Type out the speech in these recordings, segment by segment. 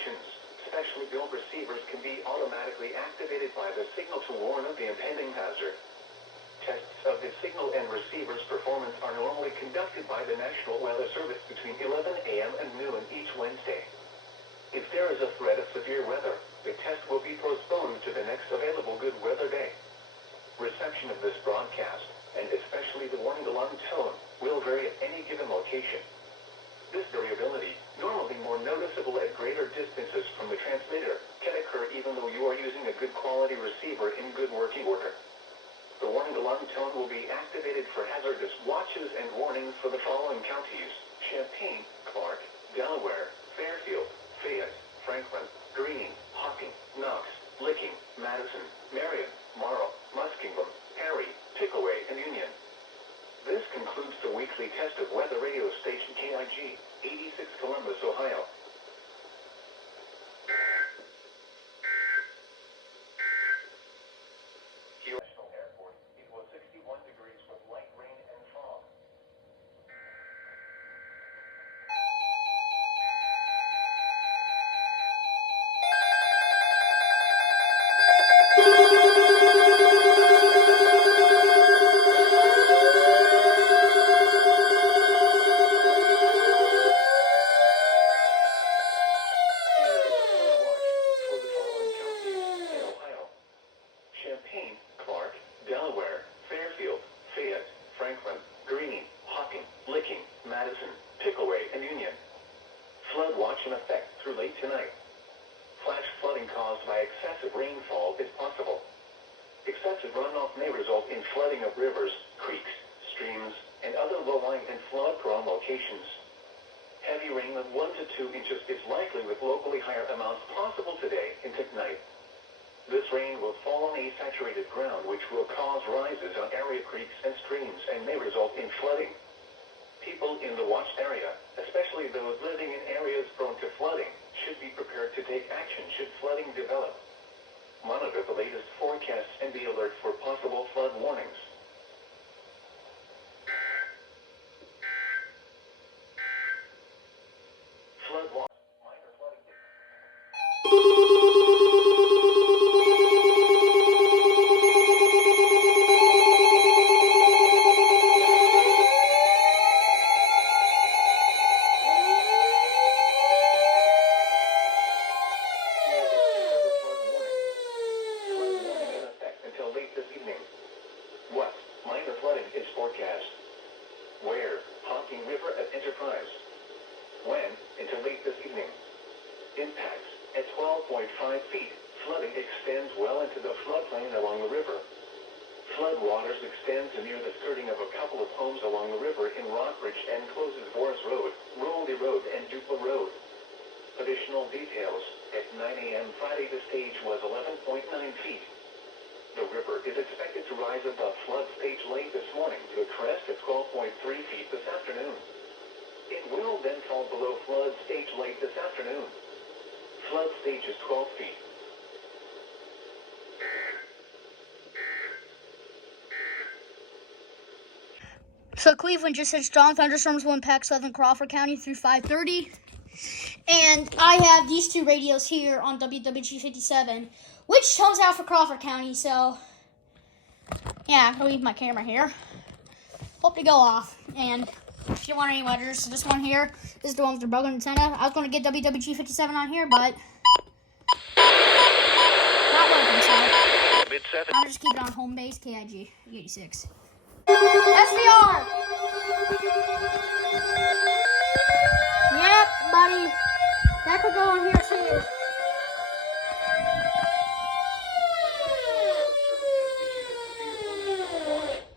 locations. Specially built receivers can be automatically activated by the signal to warn of the impending hazard. Tests of the signal and receiver's performance are normally conducted by the National Weather Service between 11 a.m. and noon each Wednesday. If there is a threat of severe weather, the test will be postponed to the next available good weather day. Reception of this broadcast, and especially the warning alarm tone, will vary at any given location. This variability, normally more noticeable at greater distances from the transmitter, can occur even though you are using a good quality receiver in good working order. The warning alarm tone will be activated for hazardous watches and warnings for the following counties: Champaign, Clark, Delaware, Fairfield, Fayette, Franklin, Greene, Hocking, Knox, Licking, Madison, Marion, Morrow, Muskingum, Perry, Pickaway, and Union. This concludes the weekly test of weather radio station KIG, 86 Columbus, Ohio. National Airport, it was 61 degrees with light rain and fog. Champaign, Clark, Delaware, Fairfield, Fayette, Franklin, Greene, Hocking, Licking, Madison, Pickaway, and Union. Flood watch in effect through late tonight. Flash flooding caused by excessive rainfall is possible. Excessive runoff may result in flooding of rivers, creeks, streams, and other low-lying and flood-prone locations. Heavy rain of 1 to 2 inches is likely with locally higher amounts possible today into tonight. This rain will fall on saturated ground, which will cause rises on area creeks and streams and may result in flooding. People in the watched area, especially those living in areas prone to flooding, should be prepared to take action should flooding develop. Monitor the latest forecasts and be alert for possible flood warnings. Flood watch. Minor flooding. What minor flooding is forecast? Where? Hocking River at Enterprise. When? Until late this evening. Impacts. At 12.5 feet, flooding extends well into the floodplain along the river. Flood waters extend to near the skirting of a couple of homes along the river in Rockbridge and closes Boris Road, Roldy Road, and Dupla Road. Additional details. At 9 a.m. Friday, the stage was 11.9 feet. The river is expected to rise above flood stage late this morning to a crest at 12.3 feet this afternoon. It will then fall below flood stage late this afternoon. Flood stage is 12 feet. So Cleveland just said strong thunderstorms will impact southern Crawford County through 5:30. And I have these two radios here on WWG 57, which comes out for Crawford County. So, yeah, I'll leave my camera here. Hope to go off. And if you want any letters, this one here is the one with the broken antenna. I was going to get WWG 57 on here, but not working, so I'm just keep it on home base, KIG 86. SVR! Yep, buddy. That could go on here too.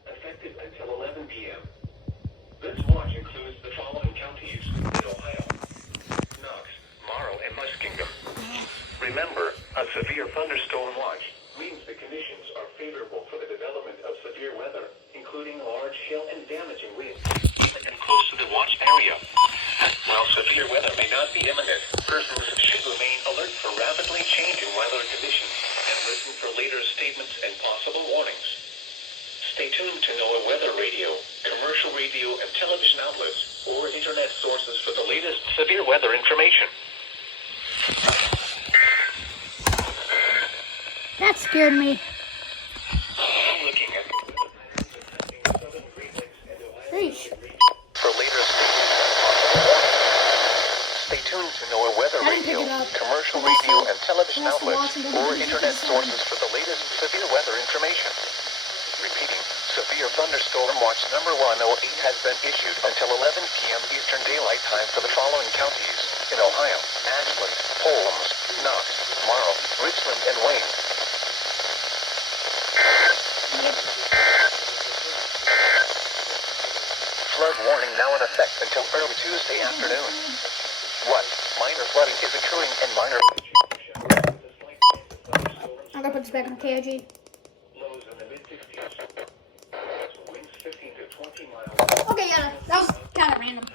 Effective until 11 p.m. This watch includes the following counties in Ohio: Knox, Morrow, and Muskingum. Remember, a severe thunderstorm watch means the conditions are favorable for the development of severe weather, including large hail and damaging winds, and close to the watch area. While severe weather may not be imminent, persons should remain alert for rapidly changing weather conditions and listen for later statements and possible warnings. Stay tuned to NOAA weather radio, commercial radio and television outlets, or internet sources for the latest severe weather information. That scared me. Sheesh. For later stay tuned to NOAA Weather I didn't pick Radio, it up. commercial Who wants radio, to- and television who wants to outlets, watch and or doesn't internet think sources for the latest severe weather information. Repeating, severe thunderstorm watch number 108 has been issued until 11 p.m. Eastern Daylight Time for the following counties in Ohio: Ashland, Holmes, Knox, Marl, Richland, and Wayne. Yep. Flood warning now in effect until early Tuesday afternoon. What? Minor flooding is occurring in minor... I'm gonna put this back on KOG. Lows in the mid-60s. Winds 15 to 20 miles. Okay, yeah, that was kind of random.